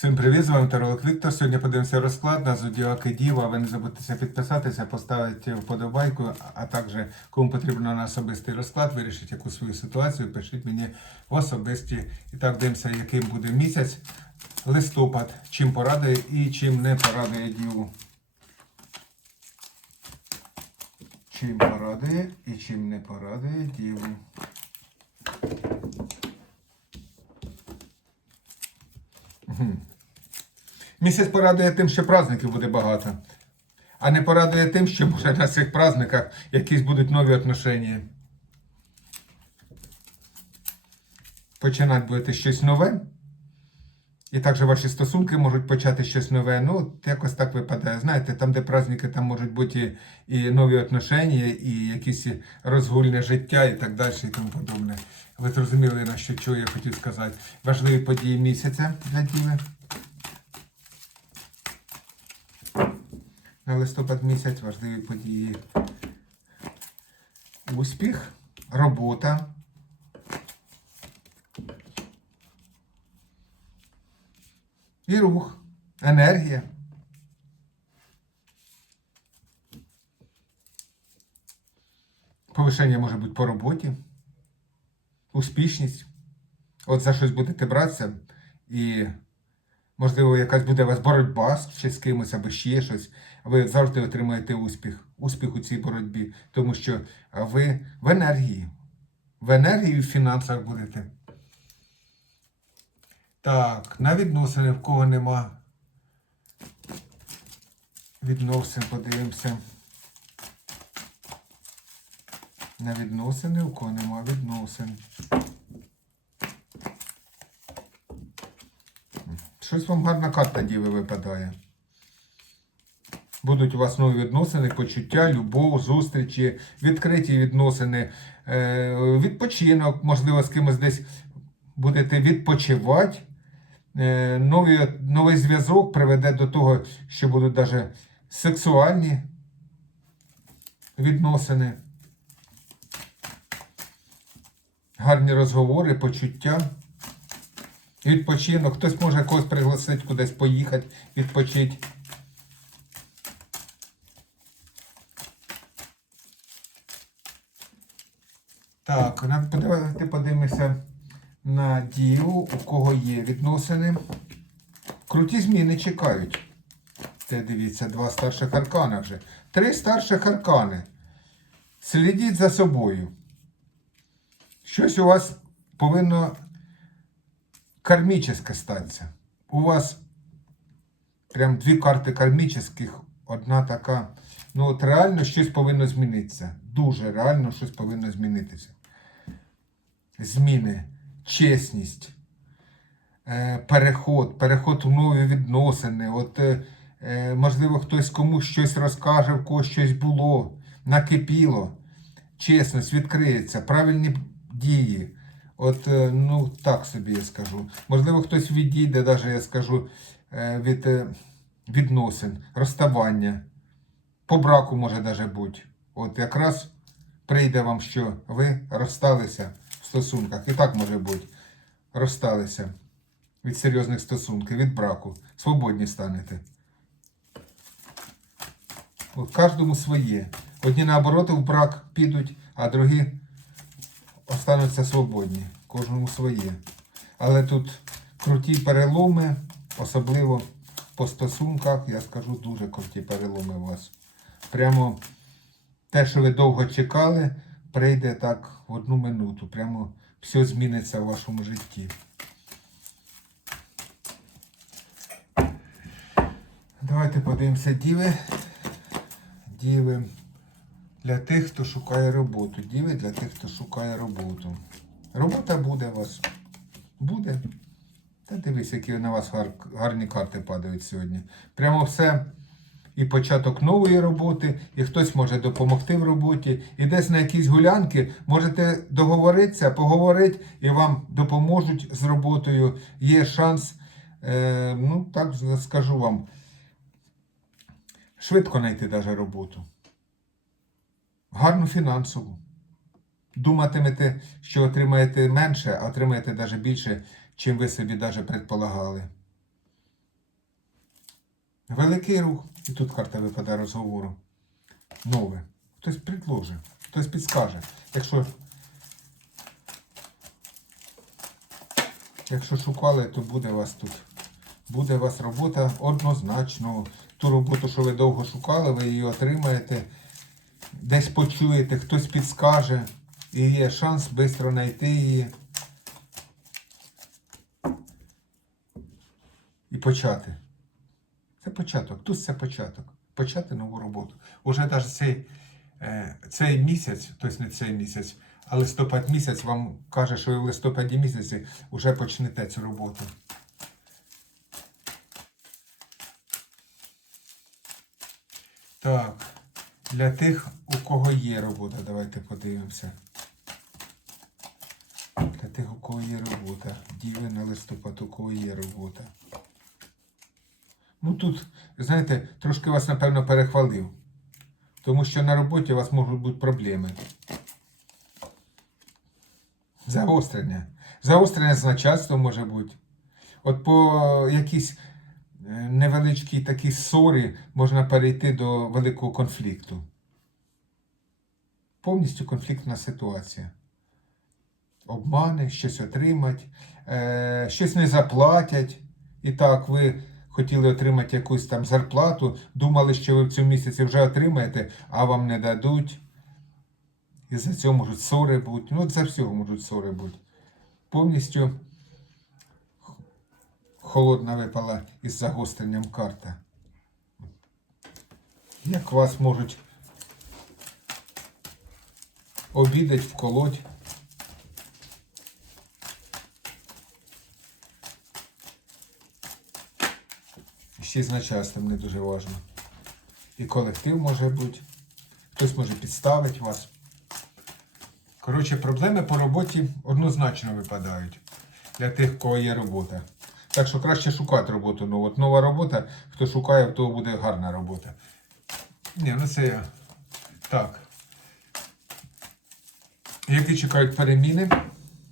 Всім привіт, з вами Таролог Віктор. Сьогодні подивимося розклад на Зодіаки Діва. Ви не забудьте підписатися, поставити вподобайку, а також кому потрібно на особистий розклад, вирішити якусь свою ситуацію, пишіть мені в особисті. І так дивимося, яким буде місяць, листопад, чим порадує і чим не порадує Діву. Чим порадує і чим не порадує Діву. Місяць порадує тим, що праздників буде багато. А не порадує тим, що може на цих праздниках якісь будуть нові отношення. Починати будете щось нове. І також ваші стосунки можуть почати щось нове. Ну, якось так випадає. Знаєте, там, де праздники, там можуть бути і, нові отношення, і якісь розгульне життя, і так далі, і тому подобне. Ви зрозуміли, на що, що я хотів сказати. Важливі події місяця для діви. На листопад місяць важливі події. Успіх, робота. І рух, енергія. Повишення може бути по роботі, успішність. От за щось будете братися і Можливо, якась буде у вас боротьба чи з кимось або ще щось. Ви завжди отримаєте успіх. Успіх у цій боротьбі, тому що ви в енергії. В енергії і в фінансах будете. Так, на відносини в кого нема. Відносин, подивимося. На відносини, у кого нема відносин. Щось вам гарна карта Діви випадає. Будуть у вас нові відносини, почуття, любов, зустрічі, відкриті відносини, е, відпочинок, можливо, з кимось десь будете відпочивати. Е, нові, новий зв'язок приведе до того, що будуть навіть сексуальні відносини, гарні розговори, почуття. Відпочинок. Хтось може когось пригласити кудись поїхати, відпочити. Так, давайте подивимося на дію, у кого є відносини. Круті зміни чекають. Це дивіться, два старших аркана вже. Три старших аркани. Слідіть за собою. Щось у вас повинно кармічне статися. У вас прям дві карти кармічних, одна така. Ну, от реально щось повинно змінитися. Дуже реально щось повинно змінитися. Зміни, чесність, е, переход, переход в нові відносини. От, е, е, можливо, хтось комусь щось розкаже, в когось щось було, накипіло. Чесність відкриється, правильні дії. От, е, ну, так собі я скажу. Можливо, хтось відійде, навіть я скажу, е, від е, відносин, розставання. По браку може навіть бути. От якраз прийде вам, що ви розсталися в стосунках. І так може бути. Розсталися від серйозних стосунків, від браку. Свободні станете. От кожному своє. Одні наоборот в брак підуть, а другі остануться свободні, кожному своє. Але тут круті переломи, особливо по стосунках, я скажу, дуже круті переломи у вас. Прямо те, що ви довго чекали, прийде так в одну минуту. Прямо все зміниться в вашому житті. Давайте подивимося діви. Діви для тих, хто шукає роботу. Діви для тих, хто шукає роботу. Робота буде у вас. Буде. Та дивись, які на вас гар- гарні карти падають сьогодні. Прямо все. І початок нової роботи, і хтось може допомогти в роботі, і десь на якісь гулянки можете договоритися, поговорити, і вам допоможуть з роботою. Є шанс, е, ну так скажу вам, швидко знайти навіть роботу гарну фінансову. Думатимете, що отримаєте менше, а отримаєте навіть більше, чим ви собі навіть предполагали. Великий рух. І тут карта випадає розговору. Нове. Хтось предложить, хтось підскаже. Якщо, якщо шукали, то буде вас тут. Буде у вас робота однозначно. Ту роботу, що ви довго шукали, ви її отримаєте. Десь почуєте, хтось підскаже. І є шанс швидко знайти її. І почати. Це початок. Тут це початок. Почати нову роботу. Уже навіть цей, е, цей місяць, тобто не цей місяць, а листопад місяць вам каже, що ви в листопаді місяці вже почнете цю роботу. Так, для тих, у кого є робота, давайте подивимося. Для тих, у кого є робота. Діви на листопад, у кого є робота. Ну тут, знаєте, трошки вас, напевно, перехвалив. Тому що на роботі у вас можуть бути проблеми. Загострення. Загострення з начальством може бути. От по якійсь е, невеличкій такій ссорі можна перейти до великого конфлікту. Повністю конфліктна ситуація. Обмани, щось отримать, е, щось не заплатять. І так, ви хотіли отримати якусь там зарплату, думали, що ви в цьому місяці вже отримаєте, а вам не дадуть. І за цього можуть ссори бути. Ну, за всього можуть ссори бути. Повністю холодна випала із загостренням карта. Як вас можуть обідать, вколоть. Ще з начальством не дуже важливо. І колектив може бути. Хтось може підставити вас. Коротше, проблеми по роботі однозначно випадають для тих, кого є робота. Так що краще шукати роботу. Ну, от нова робота, хто шукає, того буде гарна робота. Ні, ну це я. Так. Які чекають переміни?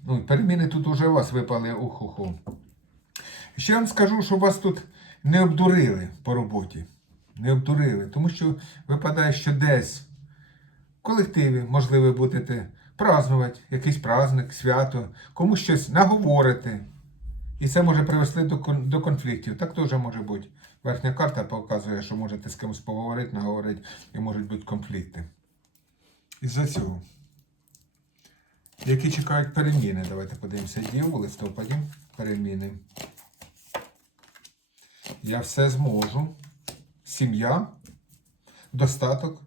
Ну, переміни тут уже у вас випали уху-ху. Ще вам скажу, що вас тут не обдурили по роботі. Не обдурили. Тому що випадає, що десь в колективі, можливо, будете празднувати якийсь праздник, свято, комусь щось наговорити. І це може привести до, до конфліктів. Так теж може бути. Верхня карта показує, що можете з кимось поговорити, наговорити, і можуть бути конфлікти. Із-за цього. Які чекають переміни? Давайте подивимося. Дів у листопаді. Переміни. Я все зможу. Сім'я, достаток.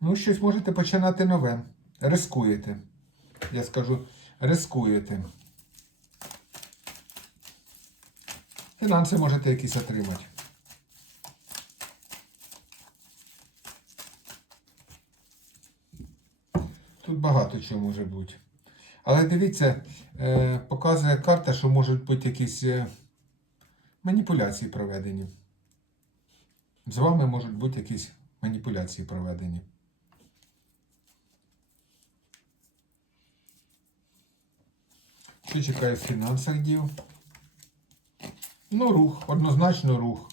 Ну, щось можете починати нове. Рискуєте. Я скажу, рискуєте. Фінанси можете якісь отримати. Тут багато чого може бути. Але дивіться, е, показує карта, що можуть бути якісь е, маніпуляції проведені. З вами можуть бути якісь маніпуляції проведені. Що чекає в фінансах дів? Ну, рух, однозначно рух.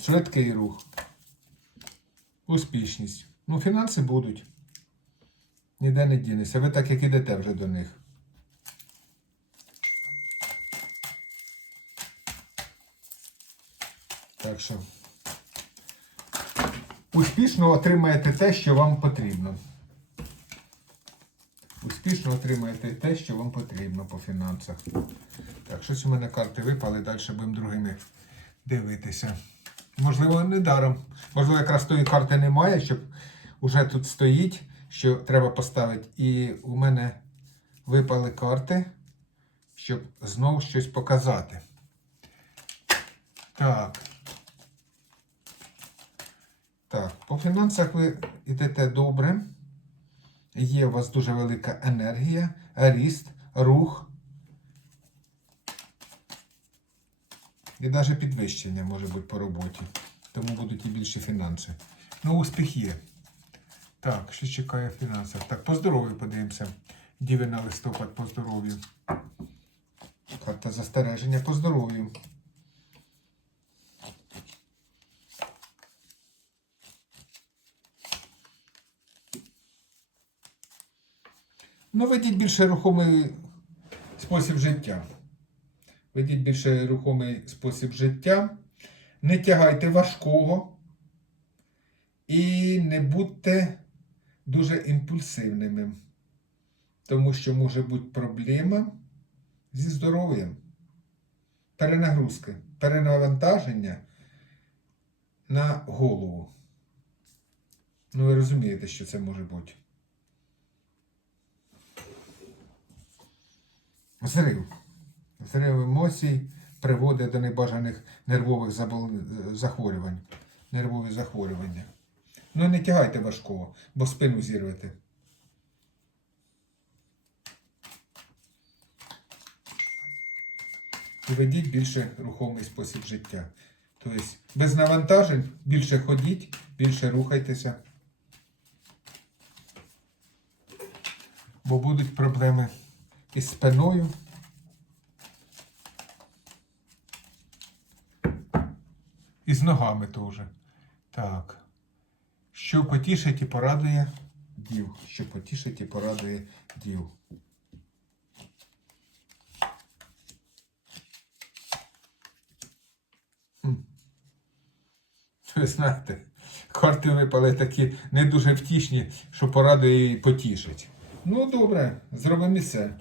Швидкий рух. Успішність. Ну, фінанси будуть. Ніде не дінеться. Ви так як ідете вже до них. Так що успішно отримаєте те, що вам потрібно. Успішно отримаєте те, що вам потрібно по фінансах. Так, щось у мене карти випали, далі будемо другими дивитися. Можливо, не даром. Можливо, якраз тої карти немає, щоб уже тут стоїть, що треба поставити. І у мене випали карти, щоб знову щось показати. Так. Так, по фінансах ви йдете добре. Є у вас дуже велика енергія, ріст, рух. І навіть підвищення може бути по роботі. Тому будуть і більші фінанси. Ну, успіх є. Так, що чекає в? Так, по здоров'ю подивимося. Діви на листопад по здоров'ю. Карта застереження по здоров'ю. Ну, ведіть більше рухомий спосіб життя. Ведіть більше рухомий спосіб життя. Не тягайте важкого і не будьте дуже імпульсивними. Тому що може бути проблема зі здоров'ям. Перенагрузки, перенавантаження на голову. Ну, ви розумієте, що це може бути. Зрив. Зрив емоцій приводить до небажаних нервових захворювань. Нервові захворювання. Ну не тягайте важкого, бо спину зірвете. І ведіть більше рухомий спосіб життя. Тобто без навантажень більше ходіть, більше рухайтеся. Бо будуть проблеми із спиною. І з ногами теж. Так. Що потішить і порадує дів. Що потішить і порадує дів. Ви знаєте, карти випали такі не дуже втішні, що порадує і потішить. Ну, добре, зробимо і це.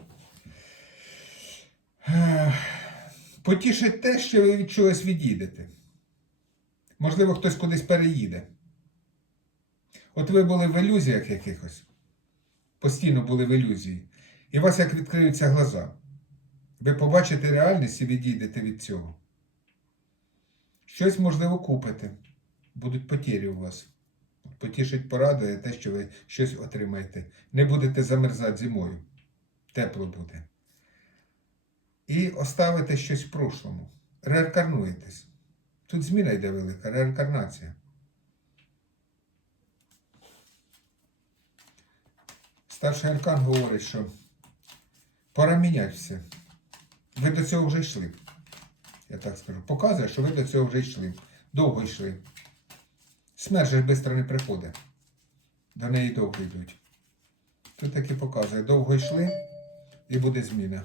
Потішить те, що ви від чогось відійдете. Можливо, хтось кудись переїде. От ви були в ілюзіях якихось, постійно були в ілюзії, і у вас як відкриються глаза. Ви побачите реальність і відійдете від цього. Щось, можливо, купите. Будуть потірі у вас. Потішить порадує те, що ви щось отримаєте. Не будете замерзати зимою. Тепло буде. І оставите щось в прошлому. Реінкарнуєтесь. Тут зміна йде велика, реінкарнація. Старший аркан говорить, що пора міняти все. Ви до цього вже йшли. Я так скажу. Показує, що ви до цього вже йшли. Довго йшли. Смерть же швидко не приходить. До неї довго йдуть. Тут таки показує, довго йшли і буде зміна.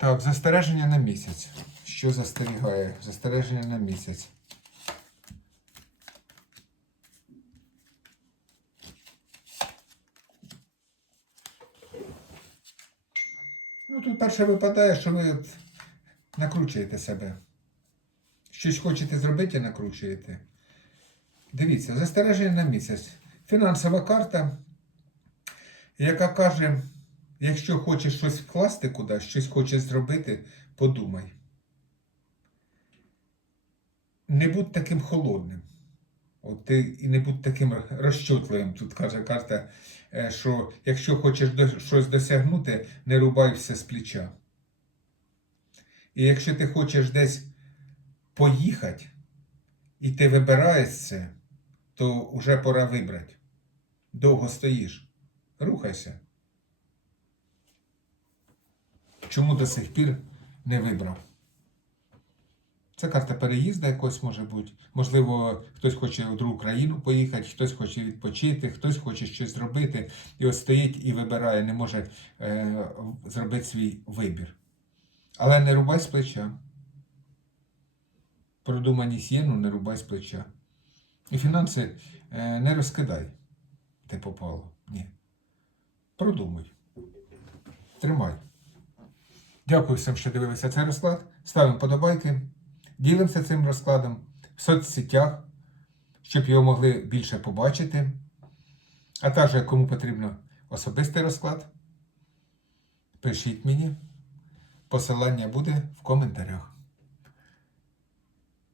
Так, застереження на місяць. Що застерігає? Застереження на місяць. Ну, тут перше випадає, що ви накручуєте себе. Щось хочете зробити накручуєте. Дивіться, застереження на місяць. Фінансова карта, яка каже, якщо хочеш щось вкласти кудись, щось хочеш зробити, подумай. Не будь таким холодним. От ти і не будь таким розчутливим. Тут каже карта, е, що якщо хочеш щось досягнути, не рубай все з плеча. І якщо ти хочеш десь поїхати, і ти вибираєш це, то вже пора вибрати. Довго стоїш. Рухайся. Чому до сих пір не вибрав? Це карта переїзду якось може бути. Можливо, хтось хоче в другу країну поїхати, хтось хоче відпочити, хтось хоче щось зробити. І от стоїть і вибирає, не може е, зробити свій вибір. Але не рубай з плеча. Продуманість є, ну не рубай з плеча. І фінанси е, не розкидай, де попало. Ні. Продумай. Тримай. Дякую всім, що дивилися цей розклад. Ставимо подобайки. Ділимося цим розкладом в соцсетях, щоб його могли більше побачити. А також, кому потрібно особистий розклад, пишіть мені. Посилання буде в коментарях.